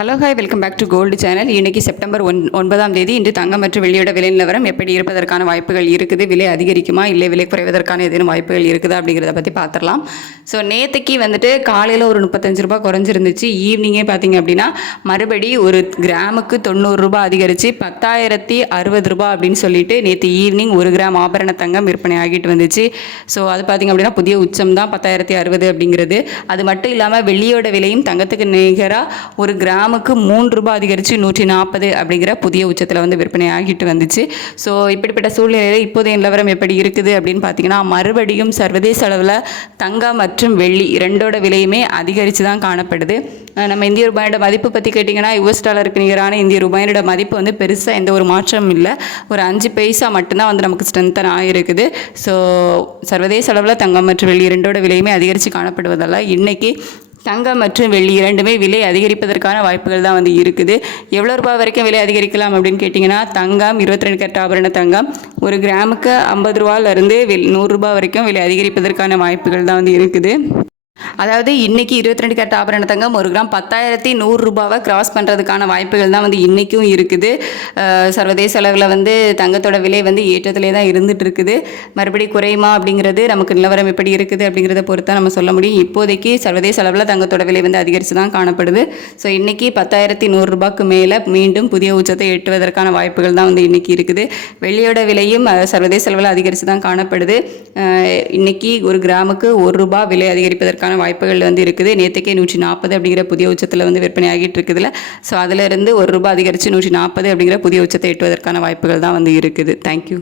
Hello hi, welcome back to gold channel. இன்றைக்கி September 9ஆம் தேதி. இன்று தங்கம் மற்றும் வெள்ளியோட விலை நிலவரம் எப்படி இருப்பதற்கான வாய்ப்புகள் இருக்குது, விலை அதிகரிக்குமா இல்லை விலை குறைவதற்கான ஏதேனும் வாய்ப்புகள் இருக்குதா அப்படிங்கிறத பற்றி பார்த்துடலாம். ஸோ நேற்றுக்கு வந்துட்டு காலையில் ஒரு 35 ரூபா குறைஞ்சிருந்துச்சு. ஈவினிங்கே பார்த்திங்க அப்படின்னா மறுபடி ஒரு கிராமுக்கு 90 ரூபா அதிகரித்து 10,060 ரூபா அப்படின்னு சொல்லிட்டு நேற்று ஈவினிங் 1 கிராம் ஆபரண தங்கம் விற்பனை ஆகிட்டு வந்துச்சு. ஸோ அது பார்த்திங்க அப்படின்னா புதிய உச்சம் தான் 10,060 அப்படிங்கிறது. அது மட்டும் இல்லாமல் வெள்ளியோட விலையும் தங்கத்துக்கு நிகராக ஒரு கிராமுக்கு 3 ரூபாய் அதிகரித்து 140 அப்படிங்கிற புதிய உச்சத்தில் வந்து விற்பனை ஆகிட்டு வந்துச்சு. ஸோ இப்படிப்பட்ட சூழ்நிலையில் இப்போதைய நிலவரம் எப்படி இருக்குது அப்படின்னு பார்த்தீங்கன்னா, மறுபடியும் சர்வதேச அளவில் தங்கம் மற்றும் வெள்ளி இரண்டோட விலையுமே அதிகரித்து தான் காணப்படுது. நம்ம இந்திய ரூபாயோட மதிப்பு பற்றி கேட்டிங்கன்னா, US டாலருக்கு நிகரான இந்திய ரூபாயோட மதிப்பு வந்து பெருசாக எந்த ஒரு மாற்றமும் இல்லை. ஒரு 5 பைசா மட்டும்தான் வந்து நமக்கு ஸ்ட்ரென்தன் ஆகிருக்குது. ஸோ சர்வதேச அளவில் தங்கம் மற்றும் வெள்ளி இரண்டோட விலையுமே அதிகரித்து காணப்படுவதால் இன்றைக்கி தங்கம் மற்றும் வெள்ளி இரண்டுமே விலை அதிகரிப்பதற்கான வாய்ப்புகள் தான் வந்து இருக்குது. எவ்வளோ ரூபாய் வரைக்கும் விலை அதிகரிக்கலாம் அப்படின்னு கேட்டிங்கன்னா, தங்கம் 22 கேரட் ஆபரண தங்கம் ஒரு கிராமுக்கு 50 ரூபாயிலிருந்து 100 ரூபாய் வரைக்கும் விலை அதிகரிப்பதற்கான வாய்ப்புகள் தான் வந்து இருக்குது. அதாவது இன்றைக்கி 22 கேரட் ஆபரண தங்கம் ஒரு கிராம் 10,100 ரூபாவை கிராஸ் பண்ணுறதுக்கான வாய்ப்புகள் தான் வந்து இன்றைக்கும் இருக்குது. சர்வதேச அளவில் வந்து தங்கத்தோட விலை வந்து ஏற்றத்திலே தான் இருந்துகிட்டு இருக்குது. மறுபடியும் குறையுமா அப்படிங்கிறது நமக்கு நிலவரம் எப்படி இருக்குது அப்படிங்கிறத பொறுத்து நம்ம சொல்ல முடியும். இப்போதைக்கு சர்வதேச அளவில் தங்கத்தோட விலை வந்து அதிகரித்து தான் காணப்படுது. ஸோ இன்றைக்கி 10,100 ரூபாய்க்கு மேலே மீண்டும் புதிய உச்சத்தை எட்டுவதற்கான வாய்ப்புகள் தான் வந்து இன்றைக்கி இருக்குது. வெள்ளியோட விலையும் சர்வதேச அளவில் அதிகரித்து தான் காணப்படுது. இன்றைக்கி ஒரு கிராமுக்கு 1 ரூபாய் விலை அதிகரிப்பதற்கான வாய்ப்புகள் வந்து இருக்குது. நேற்றுக்கே 140 அப்படிங்கிற புதிய உச்சத்தில் வந்து விற்பனை ஆகிட்டு இருக்குதுல்ல. ஸோ அதிலிருந்து 1 ரூபாய் அதிகரித்து 140 அப்படிங்கிற புதிய உச்சத்தை எட்டுவதற்கான வாய்ப்புகள் தான் வந்து இருக்குது. தேங்க்யூ.